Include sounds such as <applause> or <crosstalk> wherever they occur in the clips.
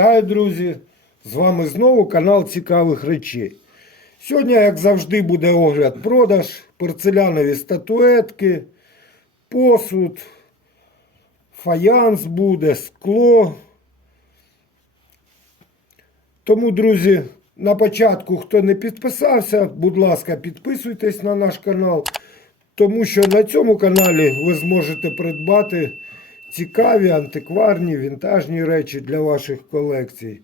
Вітаю, друзі! З вами знову канал Цікавих речей. Сьогодні, як завжди, буде огляд продаж, порцелянові статуетки, посуд, фаянс буде, скло. Тому, друзі, на початку, хто не підписався, будь ласка, підписуйтесь на наш канал, тому що на цьому каналі ви зможете придбати цікаві, антикварні, вінтажні речі для ваших колекцій.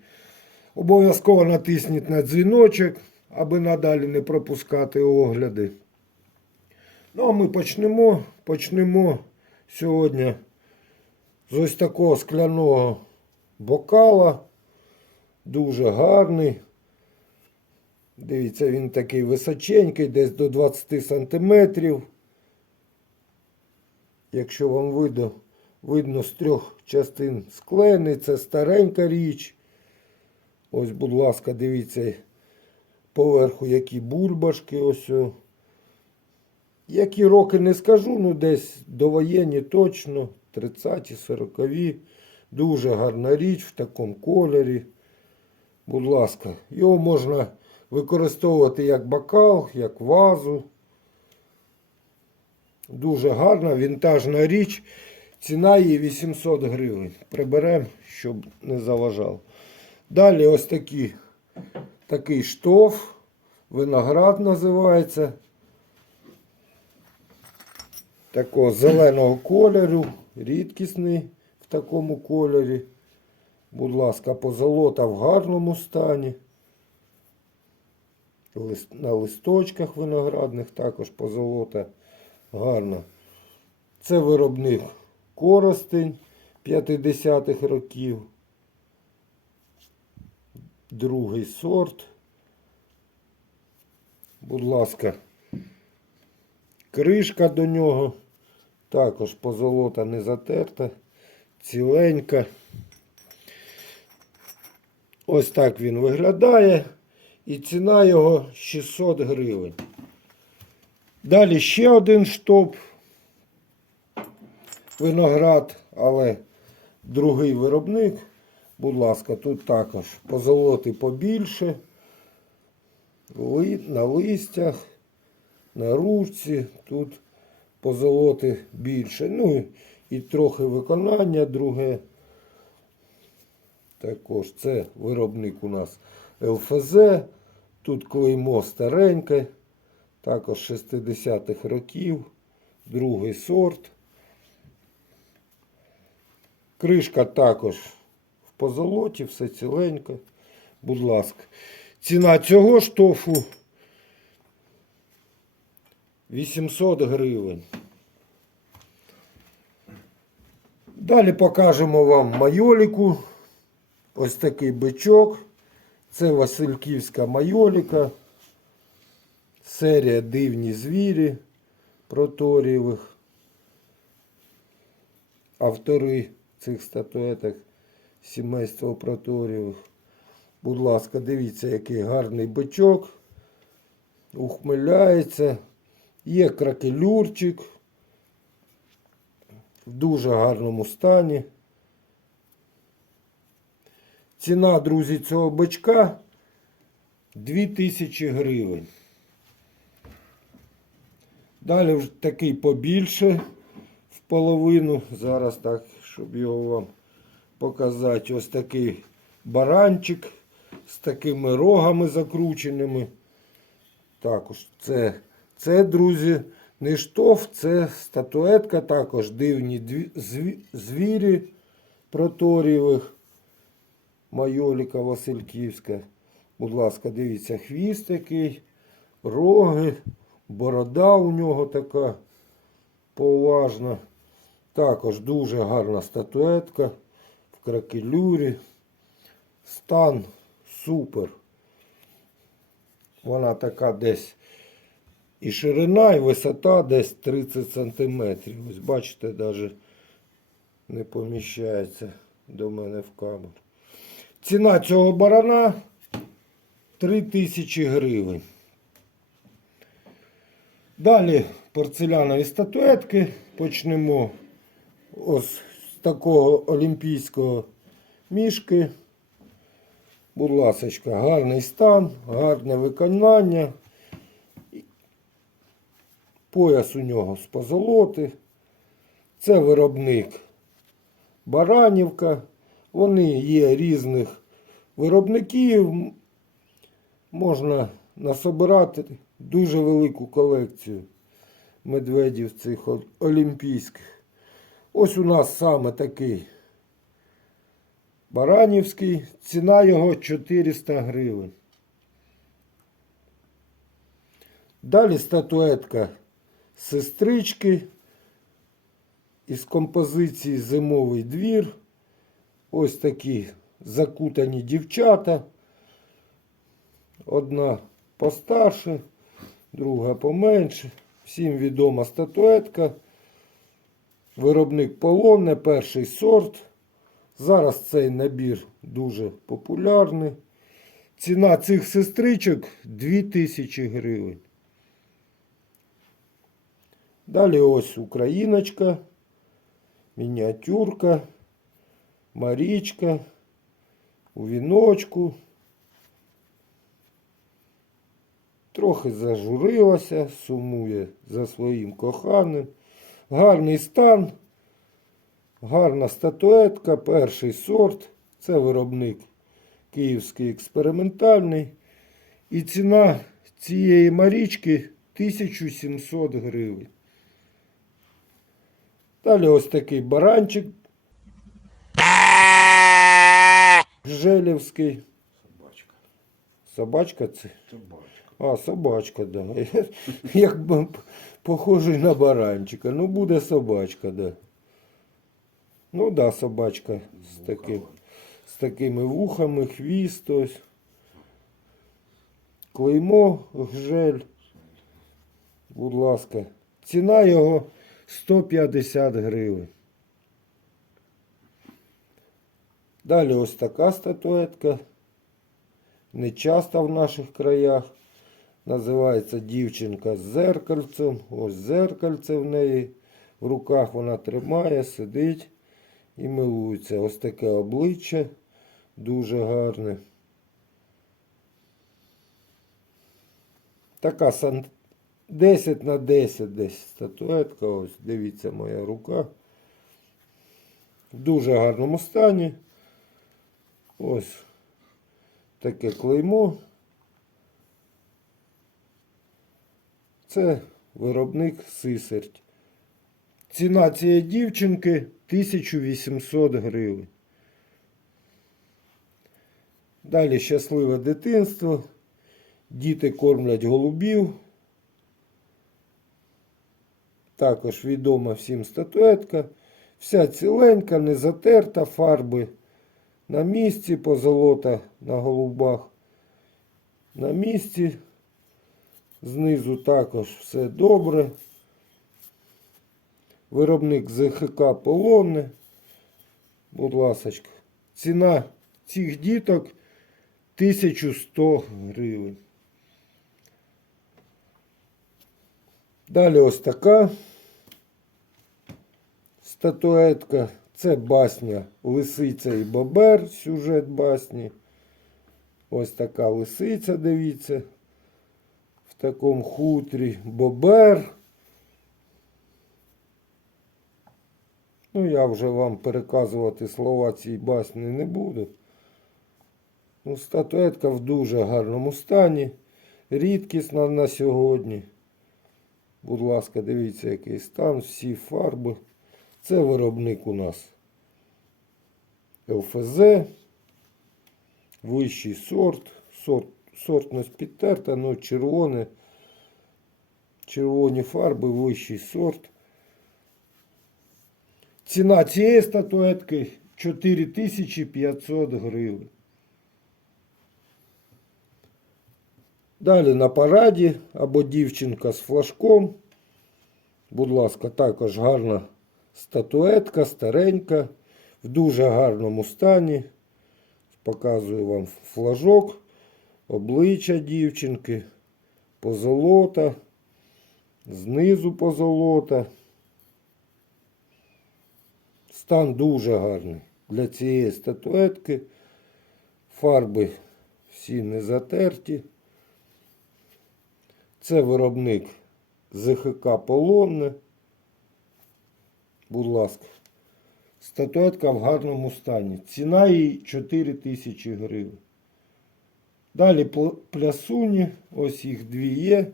Обов'язково натисніть на дзвіночок, аби надалі не пропускати огляди. Ну, а ми почнемо. Почнемо сьогодні з ось такого скляного бокала. Дуже гарний. Дивіться, він такий височенький, десь до 20 сантиметрів. Якщо вам видно, видно з трьох частин склений, це старенька річ. Ось, будь ласка, дивіться, поверху які бульбашки. ось. Які роки не скажу, ну десь довоєнні точно, 30-ті, 40-ві. Дуже гарна річ в такому кольорі. Будь ласка, його можна використовувати як бокал, як вазу. Дуже гарна вінтажна річ. Ціна її 800 гривень. Приберемо, щоб не заважав. Далі ось такі, такий штоф. Виноград називається. Такого зеленого кольору. Рідкісний в такому кольорі. Будь ласка, позолота в гарному стані. На листочках виноградних також позолота гарна. Це виробник Коростень 50-х років. Другий сорт. Будь ласка, кришка до нього. Також позолота не затерта, ціленька. Ось так він виглядає. І ціна його 600 гривень. Далі ще один штоп. Виноград, але другий виробник. Будь ласка, тут також позолоти побільше. На листях, на ручці. Тут позолоти більше. Ну і трохи виконання друге. Також це виробник у нас ЛФЗ. Тут клеймо стареньке. Також 60-х років. Другий сорт. Кришка також в позолоті, все ціленько. Будь ласка. Ціна цього штофу 800 гривень. Далі покажемо вам майоліку. Ось такий бичок. Це Васильківська майоліка. Серія дивні звірі проторієвих. Автори цих статуеток сімейства проторієвих. Будь ласка, дивіться, який гарний бичок. Ухмиляється. Є кракелюрчик. В дуже гарному стані. Ціна, друзі, цього бичка 2000 гривень. Далі вже такий побільше в половину. Зараз так, щоб його вам показати. Ось такий баранчик з такими рогами закрученими. Також це, це друзі, не штоф, це статуетка, також дивні звірі проторієвих. Майоліка Васильківська. Будь ласка, дивіться, хвіст такий, роги, борода у нього така поважна. Також дуже гарна статуетка в кракелюрі. Стан супер. Вона така десь і ширина, і висота десь 30 сантиметрів. Ось бачите, навіть не поміщається до мене в камеру. Ціна цього барана 3000 гривень. Далі порцелянові статуетки. Почнемо ось з такого олімпійського мішки. Будь ласочка, гарний стан, гарне виконання. Пояс у нього з позолоти. Це виробник Баранівка. Вони є різних виробників. Можна насобирати дуже велику колекцію медведів цих олімпійських. Ось у нас саме такий Баранівський. Ціна його 400 гривень. Далі статуетка сестрички із композиції Зимовий двір. Ось такі закутані дівчата. Одна постарше, друга поменше. Всім відома статуетка. Виробник полонне, перший сорт. Зараз цей набір дуже популярний. Ціна цих сестричок 2000 гривень. Далі ось Україночка, мініатюрка, Марічка, у віночку. Трохи зажурилася, сумує за своїм коханим. Гарний стан, гарна статуетка, перший сорт. Це виробник київський експериментальний. І ціна цієї марічки 1700 гривень. Далі ось такий баранчик. Желівський. Собачка. Собачка це. Собачка. А, собачка, да. <laughs> Як похожий на баранчика. Ну, буде собачка, да. Ну да, собачка з, таким, з такими вухами, хвіст ось. Клеймо, гжель. Будь ласка. Ціна його 150 гривень. Далі ось така статуетка. Не часто в наших краях. Називається дівчинка з зеркальцем. Ось зеркальце в неї. В руках вона тримає, сидить і милується. Ось таке обличчя дуже гарне. Така сан... 10 на 10 десь статуетка. Ось дивіться моя рука. В дуже гарному стані. Ось таке клеймо. Це виробник Сисерть. Ціна цієї дівчинки 1800 гривень. Далі щасливе дитинство. Діти кормлять голубів. Також відома всім статуетка. Вся ціленька, не затерта, фарби на місці, позолота на голубах. На місці. Знизу також все добре. Виробник ЗХК полонне. Будь ласочка. Ціна цих діток 1100 гривень. Далі ось така статуетка. Це басня Лисиця і Бобер, сюжет басні. Ось така лисиця, дивіться. В хутрі Бобер. Ну, я вже вам переказувати слова цієї басні не буду. Ну, статуетка в дуже гарному стані. Рідкісна на сьогодні. Будь ласка, дивіться, який стан, всі фарби. Це виробник у нас ЛФЗ. Вищий сорт. сорт сортність підтерта, але червоне. Червоні фарби, вищий сорт. Ціна цієї статуетки 4500 гривень. Далі на параді або дівчинка з флажком. Будь ласка, також гарна статуетка, старенька, в дуже гарному стані. Показую вам флажок, обличчя дівчинки, позолота, знизу позолота. Стан дуже гарний для цієї статуетки. Фарби всі не затерті. Це виробник ЗХК Полонне. Будь ласка. Статуетка в гарному стані. Ціна її 4 тисячі гривень. Далі плясуні, ось їх дві є.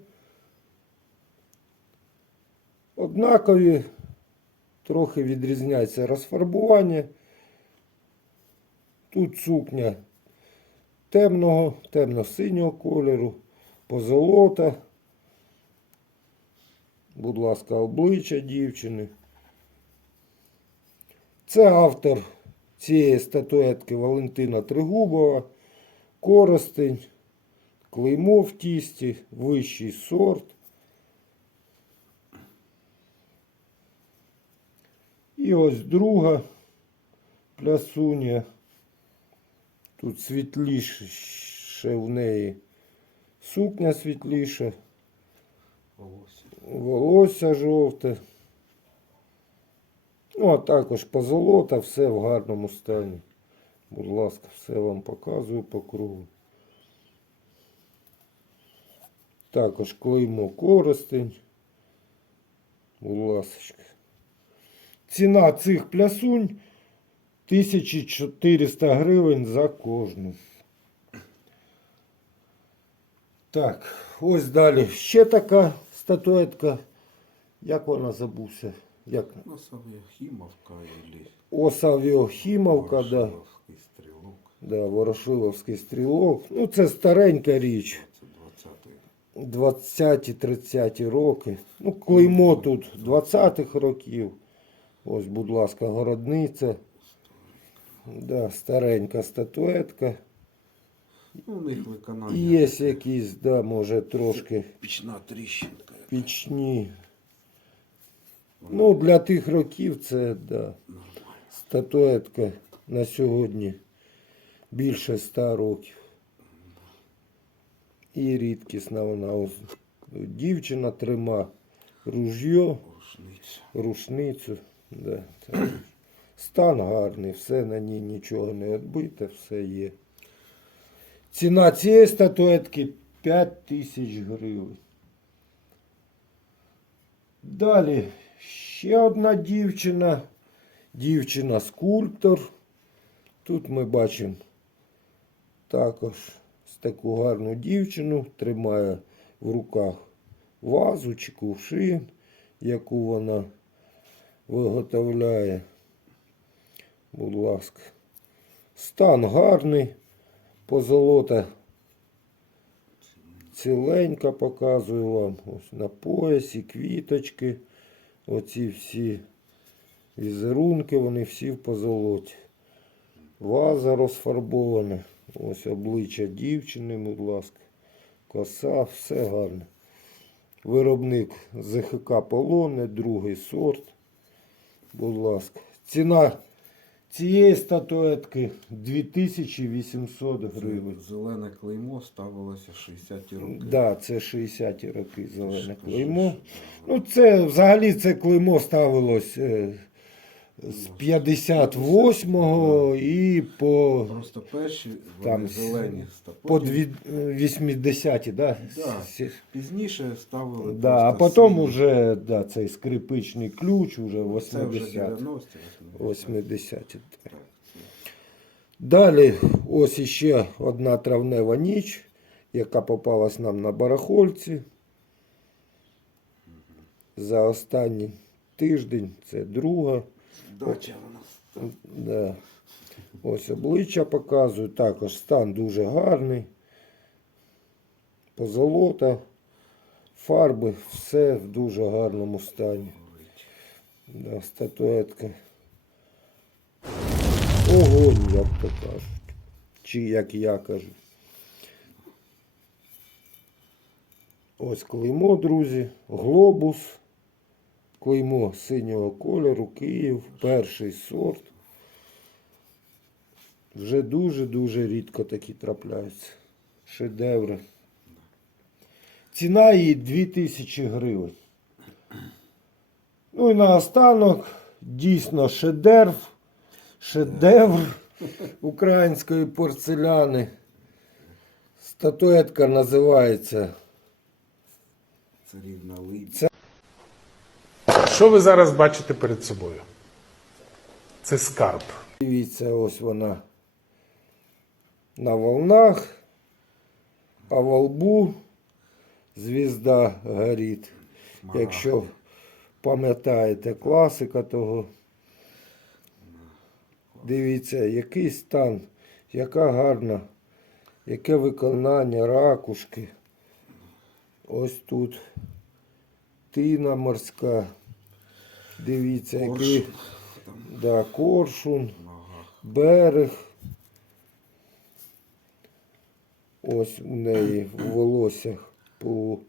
Однакові, трохи відрізняється розфарбування. Тут сукня темного, темно-синього кольору, позолота. Будь ласка, обличчя дівчини. Це автор цієї статуетки Валентина Тригубова. Коростень, клеймо в тісті, вищий сорт. І ось друга плясуня. Тут світліше в неї сукня світліша, Волосся. волосся жовте. Ну, а також позолота, все в гарному стані. Будь ласка, все вам показую по кругу. Також клеймо користень. Будь ласка. Ціна цих плясунь 1400 гривень за кожну. Так, ось далі ще така статуетка. Як вона забувся? Як? Ну, Хімовка или Осавіохімовка, да. Стрілок. Да, Ворошиловський стрілок. Ну, це старенька річ. 20-й. 20-30 роки. Ну, клеймо тут 20-х років. Ось, будь ласка, городниця. Да, старенька статуетка. Ну, у них виконання. Є якісь, да, може, трошки Пічна тріщинка. пічні. Ну, для тих років це, да. Статуетка на сьогодні більше ста років. І рідкісна вона. Дівчина трима ружьо, рушницю. Да, стан гарний, все на ній нічого не відбите, все є. Ціна цієї статуетки 5 тисяч гривень. Далі ще одна дівчина. Дівчина-скульптор. Тут ми бачимо також таку гарну дівчину, тримає в руках вазу чи кувшин, яку вона виготовляє. Будь ласка. Стан гарний, позолота ціленька показую вам. Ось на поясі, квіточки. Оці всі візерунки, вони всі в позолоті. Ваза розфарбована. Ось обличчя дівчини, будь ласка. Коса, все гарно. Виробник ЗХК Полоне, другий сорт. Будь ласка. Ціна цієї статуетки 2800 гривень. Зелене клеймо ставилося 60-ті роки. Да, це 60-ті роки зелене клеймо. Ну, це взагалі це клеймо ставилось е, з 58-го і по, Просто перші вони зелені ста- по дві- 80-ті, да? Да. Сі- Пізніше ставили Да, а просто потім сині. уже да, цей скрипичний ключ, уже Це вже 80-ті. 90-ті. 80-ті. так. Так, Далі ось іще одна травнева ніч, яка попалась нам на барахольці. За останній тиждень це друга. Дача так. Да. Ось обличчя показую. Також стан дуже гарний. Позолота, фарби, все в дуже гарному стані. Да, статуетка. Огонь, як то кажуть. Чи як я кажу. Ось клеймо, друзі. Глобус. Клеймо синього кольору, Київ, перший сорт. Вже дуже-дуже рідко такі трапляються. Шедеври. Ціна її 2000 гривень. Ну і наостанок, дійсно шедевр, шедевр <laughs> української порцеляни. Статуетка називається Царівна Либідь. Що ви зараз бачите перед собою? Це скарб. Дивіться, ось вона на волнах, а во лбу звізда горить. Якщо пам'ятаєте класика того. Дивіться, який стан, яка гарна, яке виконання ракушки. Ось тут тина морська. Дивіться, який Коршун. Да, коршун берег. Ось у неї в волоссях полу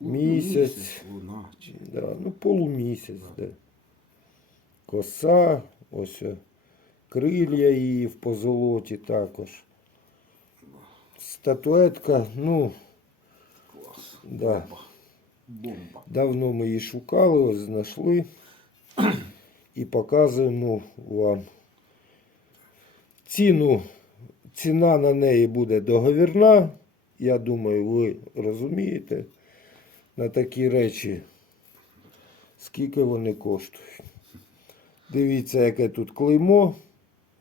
місяць. Луна. Чи... Да, ну полумісяць, да. Коса, ось о, крилля її в позолоті також. Статуетка, ну, Клас. да. Бомба. Давно ми її шукали, ось знайшли і показуємо вам. Ціну, ціна на неї буде договірна. Я думаю, ви розумієте на такі речі, скільки вони коштують. Дивіться, яке тут клеймо,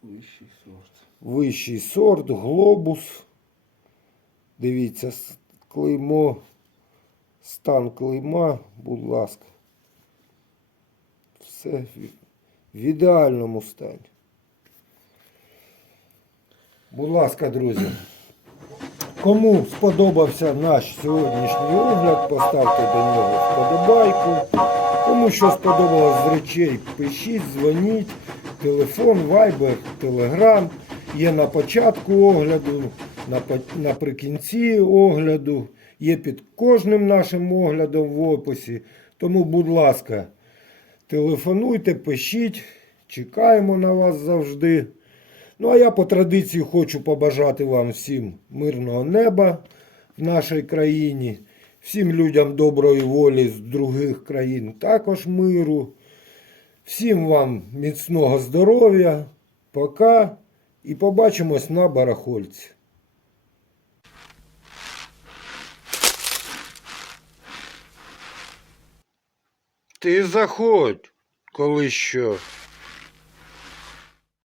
Вищий сорт. вищий сорт, глобус. Дивіться, клеймо, стан клейма, будь ласка. Все в- ідеальному стані. Будь ласка, друзі. Кому сподобався наш сьогоднішній огляд, поставте до нього вподобайку. Кому що сподобалось з речей, пишіть, дзвоніть. Телефон, вайбер, телеграм. Є на початку огляду, наприкінці огляду. Є під кожним нашим оглядом в описі. Тому, будь ласка, телефонуйте, пишіть. Чекаємо на вас завжди. Ну, а я по традиції хочу побажати вам всім мирного неба в нашій країні, всім людям доброї волі з других країн також миру. Всім вам міцного здоров'я, пока і побачимось на барахольці. Ти заходь, коли що.